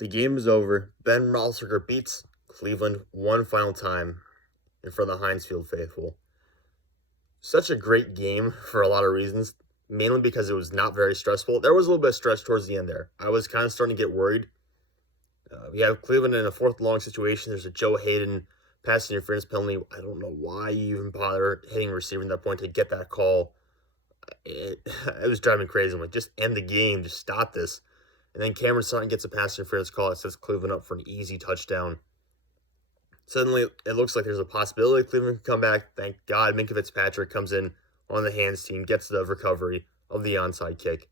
The game is over. Ben Roethlisberger beats Cleveland one final time in front of the Heinz Field faithful. Such a great game for a lot of reasons, mainly because it was not very stressful. There was a little bit of stress towards the end there. I was kind of starting to get worried. We have Cleveland in a fourth long situation. There's a Joe Haden pass interference penalty. I don't know why you even bother hitting a receiver at that point to get that call. It was driving me crazy. I'm like, just end the game. Just stop this. And then Cameron Sutton gets a pass interference call. It sets Cleveland up for an easy touchdown. Suddenly, it looks like there's a possibility Cleveland can come back. Thank God, Minkah Fitzpatrick comes in on the hands team, gets the recovery of the onside kick.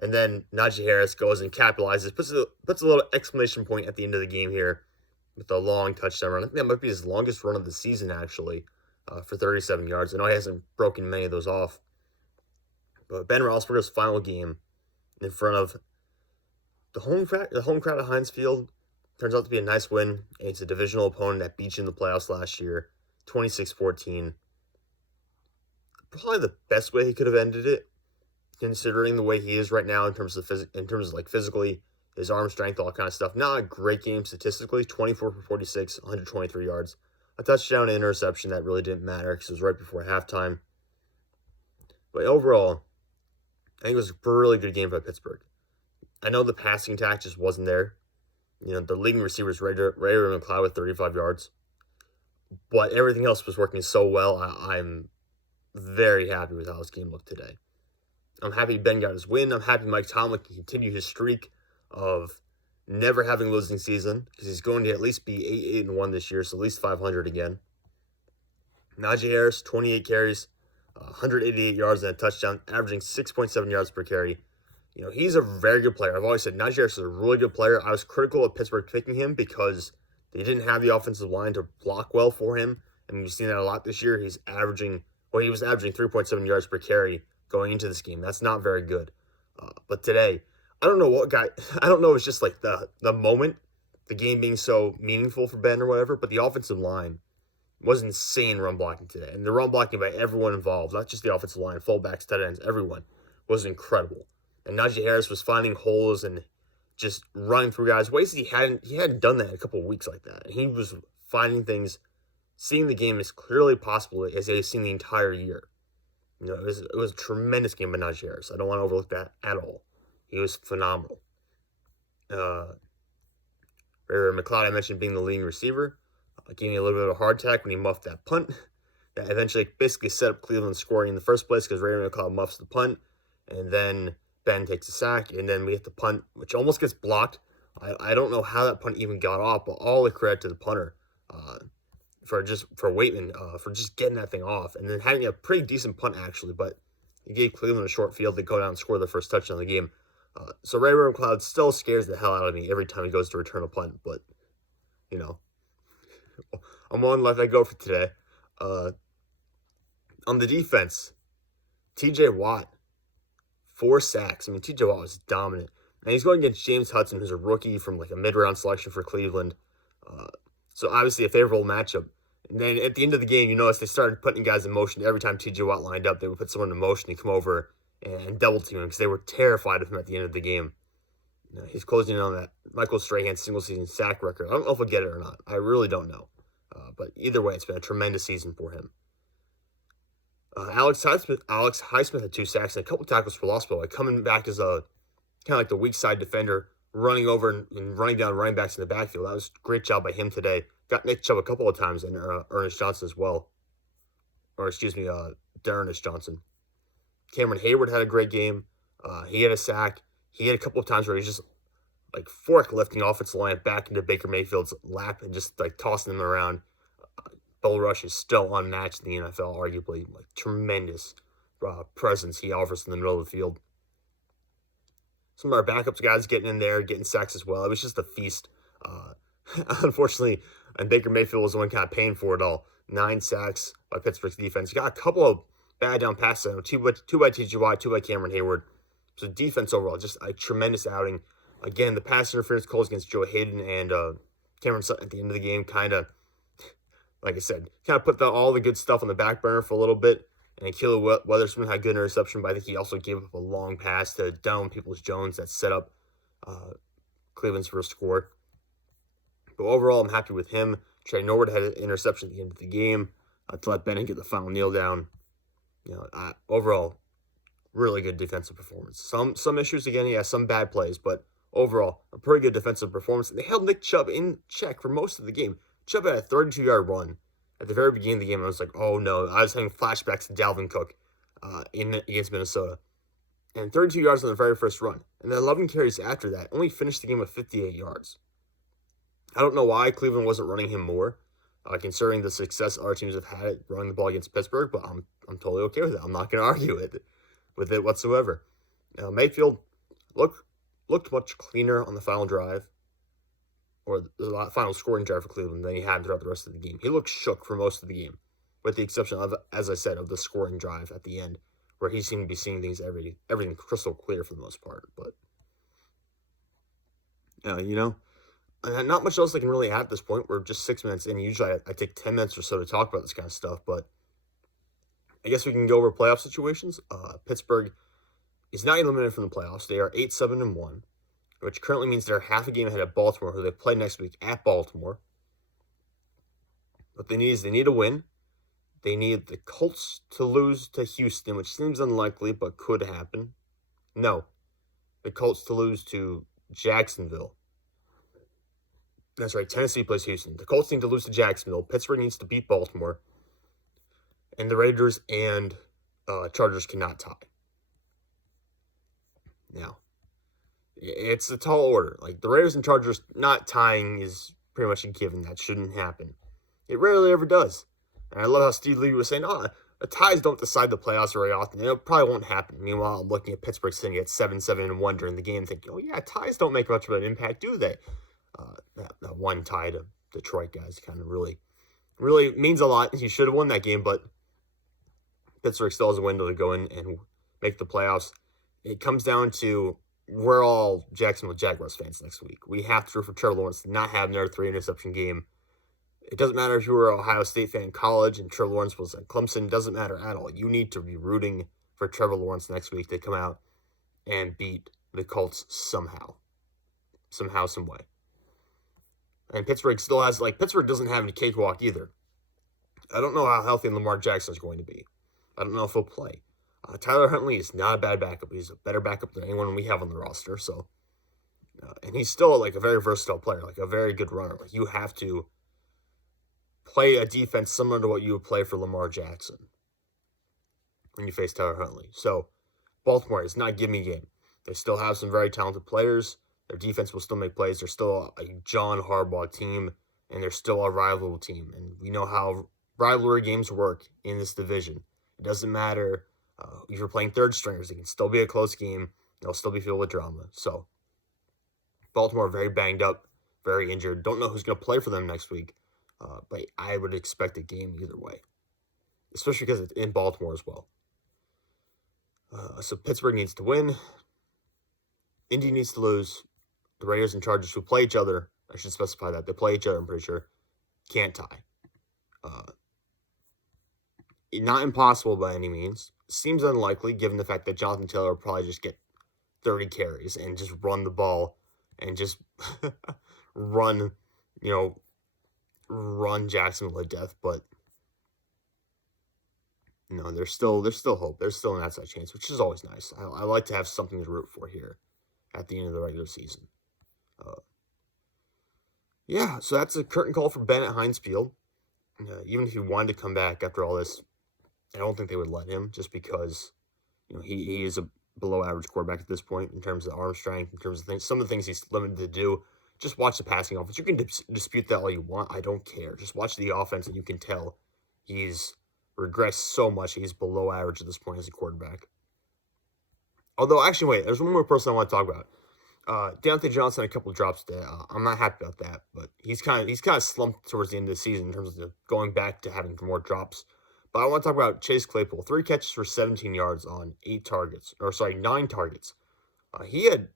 And then Najee Harris goes and capitalizes, puts a little exclamation point at the end of the game here with a long touchdown run. I think that might be his longest run of the season, actually, for 37 yards. I know he hasn't broken many of those off. But Ben Roethlisberger's final game in front of the home crowd at Heinz Field turns out to be a nice win. It's a divisional opponent that beat you in the playoffs last year, 26-14. Probably the best way he could have ended it, considering the way he is right now in terms of physically, his arm strength, all that kind of stuff. Not a great game statistically, 24 for 46, 123 yards. A touchdown and interception that really didn't matter because it was right before halftime. But overall, I think it was a really good game by Pittsburgh. I know the passing attack just wasn't there. You know, the leading receivers, Ray McLeod with 35 yards. But everything else was working so well. I'm very happy with how this game looked today. I'm happy Ben got his win. I'm happy Mike Tomlin can continue his streak of never having a losing season because he's going to at least be 8-1 this year, so at least 500 again. Najee Harris, 28 carries, 188 yards and a touchdown, averaging 6.7 yards per carry. You know, he's a very good player. I've always said Najee Harris is a really good player. I was critical of Pittsburgh picking him because they didn't have the offensive line to block well for him. And we've seen that a lot this year. He was averaging 3.7 yards per carry going into this game. That's not very good. But today, I don't know if it's just like the moment, the game being so meaningful for Ben or whatever, but the offensive line was insane run blocking today. And the run blocking by everyone involved, not just the offensive line, fullbacks, tight ends, everyone, was incredible. And Najee Harris was finding holes and just running through guys. Ways he hadn't done that in a couple of weeks like that. And he was finding things, seeing the game as clearly possible as they've seen the entire year. You know, it was a tremendous game by Najee Harris. I don't want to overlook that at all. He was phenomenal. Ray McLeod, I mentioned being the leading receiver. Gave me a little bit of a heart attack when he muffed that punt. That eventually basically set up Cleveland scoring in the first place because Ray McLeod muffs the punt. And then Ben takes a sack, and then we hit the punt, which almost gets blocked. I don't know how that punt even got off, but all the credit to the punter for Waitman for just getting that thing off, and then having a pretty decent punt actually. But he gave Cleveland a short field to go down and score the first touchdown of the game. So Ray McLeod still scares the hell out of me every time he goes to return a punt. But you know, I'm on let that go for today. On the defense, T.J. Watt. 4 sacks. I mean, T.J. Watt was dominant. And he's going against James Hudson, who's a rookie from like a mid-round selection for Cleveland. So obviously a favorable matchup. And then at the end of the game, you notice they started putting guys in motion. Every time T.J. Watt lined up, they would put someone in motion and come over and double team him because they were terrified of him at the end of the game. You know, he's closing in on that Michael Strahan single-season sack record. I don't know if he'll get it or not. I really don't know. But either way, it's been a tremendous season for him. Alex Highsmith had 2 sacks and a couple tackles for loss, but like coming back as a kind of like the weak side defender, running over and running down running backs in the backfield. That was a great job by him today. Got Nick Chubb a couple of times and Ernest Johnson as well. D'Ernest Johnson. Cameron Hayward had a great game. He had a sack. He had a couple of times where he was just like forklifting offensive line back into Baker Mayfield's lap and just like tossing him around. Bull Rush is still unmatched in the NFL, arguably. Like, tremendous presence he offers in the middle of the field. Some of our backups guys getting in there, getting sacks as well. It was just a feast. Unfortunately, and Baker Mayfield was the one kind of paying for it all. 9 sacks by Pittsburgh's defense. Got a couple of bad down passes. 2 by T.J. Watt, 2 by Cameron Hayward. So defense overall, just a tremendous outing. Again, the pass interference calls against Joe Haden and Cameron Sutton at the end of the game kind of, like I said, kind of put all the good stuff on the back burner for a little bit. And Akila Weatherspoon had good interception, but I think he also gave up a long pass to Down Peoples-Jones that set up Cleveland's first score. But overall, I'm happy with him. Trey Norwood had an interception at the end of the game to let Bennett get the final kneel down. Overall, really good defensive performance. Some issues again, some bad plays, but overall, a pretty good defensive performance. And they held Nick Chubb in check for most of the game. Chubb had a 32-yard run at the very beginning of the game. I was like, oh no, I was having flashbacks to Dalvin Cook against Minnesota. And 32 yards on the very first run. And then 11 carries after that. Only finished the game with 58 yards. I don't know why Cleveland wasn't running him more, considering the success other teams have had running the ball against Pittsburgh, but I'm totally okay with it. I'm not going to argue with it whatsoever. Mayfield looked much cleaner on the final drive, or the final scoring drive for Cleveland, than he had throughout the rest of the game. He looked shook for most of the game, with the exception of, as I said, of the scoring drive at the end, where he seemed to be seeing things, everything crystal clear for the most part. But, not much else I can really add at this point. We're just 6 minutes in. Usually I take 10 minutes or so to talk about this kind of stuff, but I guess we can go over playoff situations. Pittsburgh is not eliminated from the playoffs. They are 8-7-1, which currently means they're half a game ahead of Baltimore, who they play next week at Baltimore. What they need is they need a win. They need the Colts to lose to Houston, which seems unlikely, but could happen. No. The Colts to lose to Jacksonville. That's right, Tennessee plays Houston. The Colts need to lose to Jacksonville. Pittsburgh needs to beat Baltimore. And the Raiders and Chargers cannot tie. Now, it's a tall order. Like, the Raiders and Chargers not tying is pretty much a given. That shouldn't happen. It rarely ever does. And I love how Steve Levy was saying, the ties don't decide the playoffs very often. It probably won't happen. Meanwhile, I'm looking at Pittsburgh sitting at 7-7-1 during the game, thinking, ties don't make much of an impact, do they? That one tie to Detroit guys kind of really means a lot. He should have won that game, but Pittsburgh still has a window to go in and make the playoffs. It comes down to, we're all Jacksonville Jaguars fans next week. We have to root for Trevor Lawrence to not have another 3-interception game. It doesn't matter if you were an Ohio State fan in college and Trevor Lawrence was at Clemson. It doesn't matter at all. You need to be rooting for Trevor Lawrence next week to come out and beat the Colts somehow, some way. And Pittsburgh still has, Pittsburgh doesn't have any cakewalk either. I don't know how healthy Lamar Jackson is going to be. I don't know if he'll play. Tyler Huntley is not a bad backup. He's a better backup than anyone we have on the roster. So, and he's still, a very versatile player, a very good runner. You have to play a defense similar to what you would play for Lamar Jackson when you face Tyler Huntley. So, Baltimore is not giving me a game. They still have some very talented players. Their defense will still make plays. They're still a John Harbaugh team, and they're still a rival team. And we know how rivalry games work in this division. It doesn't matter if you're playing third stringers. It can still be a close game. It'll still be filled with drama. So, Baltimore very banged up, very injured. Don't know who's going to play for them next week, but I would expect a game either way, especially because it's in Baltimore as well. So, Pittsburgh needs to win. Indy needs to lose. The Raiders and Chargers, who play each other, I should specify that. They play each other, I'm pretty sure. Can't tie. Not impossible by any means. Seems unlikely, given the fact that Jonathan Taylor will probably just get 30 carries and just run the ball and just run Jacksonville to death. But, there's still hope. There's still an outside chance, which is always nice. I like to have something to root for here at the end of the regular season. So that's a curtain call for Ben at Heinz Field. Even if he wanted to come back after all this, I don't think they would let him, just because he is a below average quarterback at this point in terms of arm strength, in terms of things. Some of the things he's limited to do. Just watch the passing offense. You can dispute that all you want. I don't care. Just watch the offense, and you can tell he's regressed so much. He's below average at this point as a quarterback. Although, actually, wait, there's one more person I want to talk about. Deontay Johnson had a couple of drops today. I'm not happy about that, but he's kind of slumped towards the end of the season in terms of going back to having more drops. But I want to talk about Chase Claypool. 3 catches for 17 yards on 9 targets. He had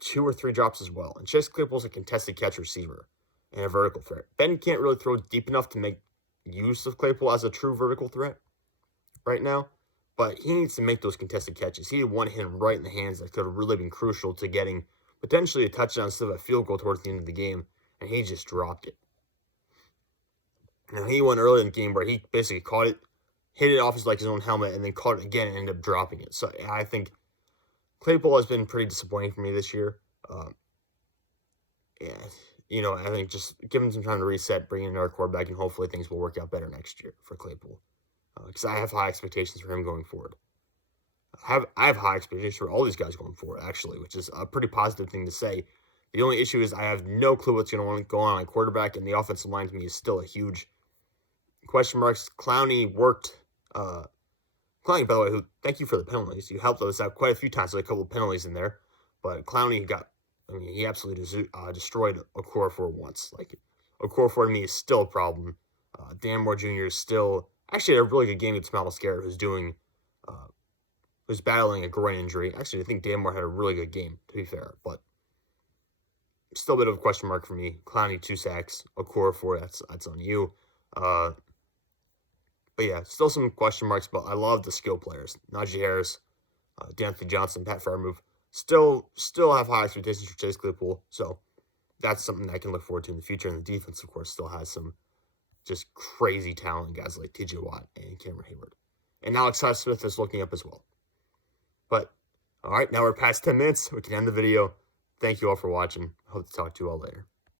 2 or 3 drops as well. And Chase Claypool's a contested catch receiver and a vertical threat. Ben can't really throw deep enough to make use of Claypool as a true vertical threat right now. But he needs to make those contested catches. He had one hit right in the hands that could have really been crucial to getting potentially a touchdown instead of a field goal towards the end of the game, and he just dropped it. Now, he went early in the game where he basically caught it, hit it off his own helmet, and then caught it again and ended up dropping it. So I think Claypool has been pretty disappointing for me this year. I think just give him some time to reset, bring in another quarterback, and hopefully things will work out better next year for Claypool. Because I have high expectations for him going forward. I have high expectations for all these guys going forward, actually, which is a pretty positive thing to say. The only issue is I have no clue what's going to go on quarterback, and the offensive line to me is still a huge question marks. Clowney worked. Clowney, by the way, thank you for the penalties. You helped us out quite a few times with a couple of penalties in there. But Clowney he absolutely destroyed Okorafor once. Okorafor to me is still a problem. Dan Moore Jr. is still actually had a really good game against Miles Garrett, who's battling a groin injury. Actually, I think Dan Moore had a really good game, to be fair. But still a bit of a question mark for me. Clowney, 2 sacks. Okorafor, that's on you. But yeah, still some question marks, but I love the skill players. Najee Harris, D'Anthony Johnson, Pat Freiermuth. Still have high expectations for Chase Claypool, so that's something that I can look forward to in the future. And the defense, of course, still has some just crazy talent, guys like T.J. Watt and Cameron Hayward. And Alex Highsmith is looking up as well. But, all right, now we're past 10 minutes. We can end the video. Thank you all for watching. Hope to talk to you all later.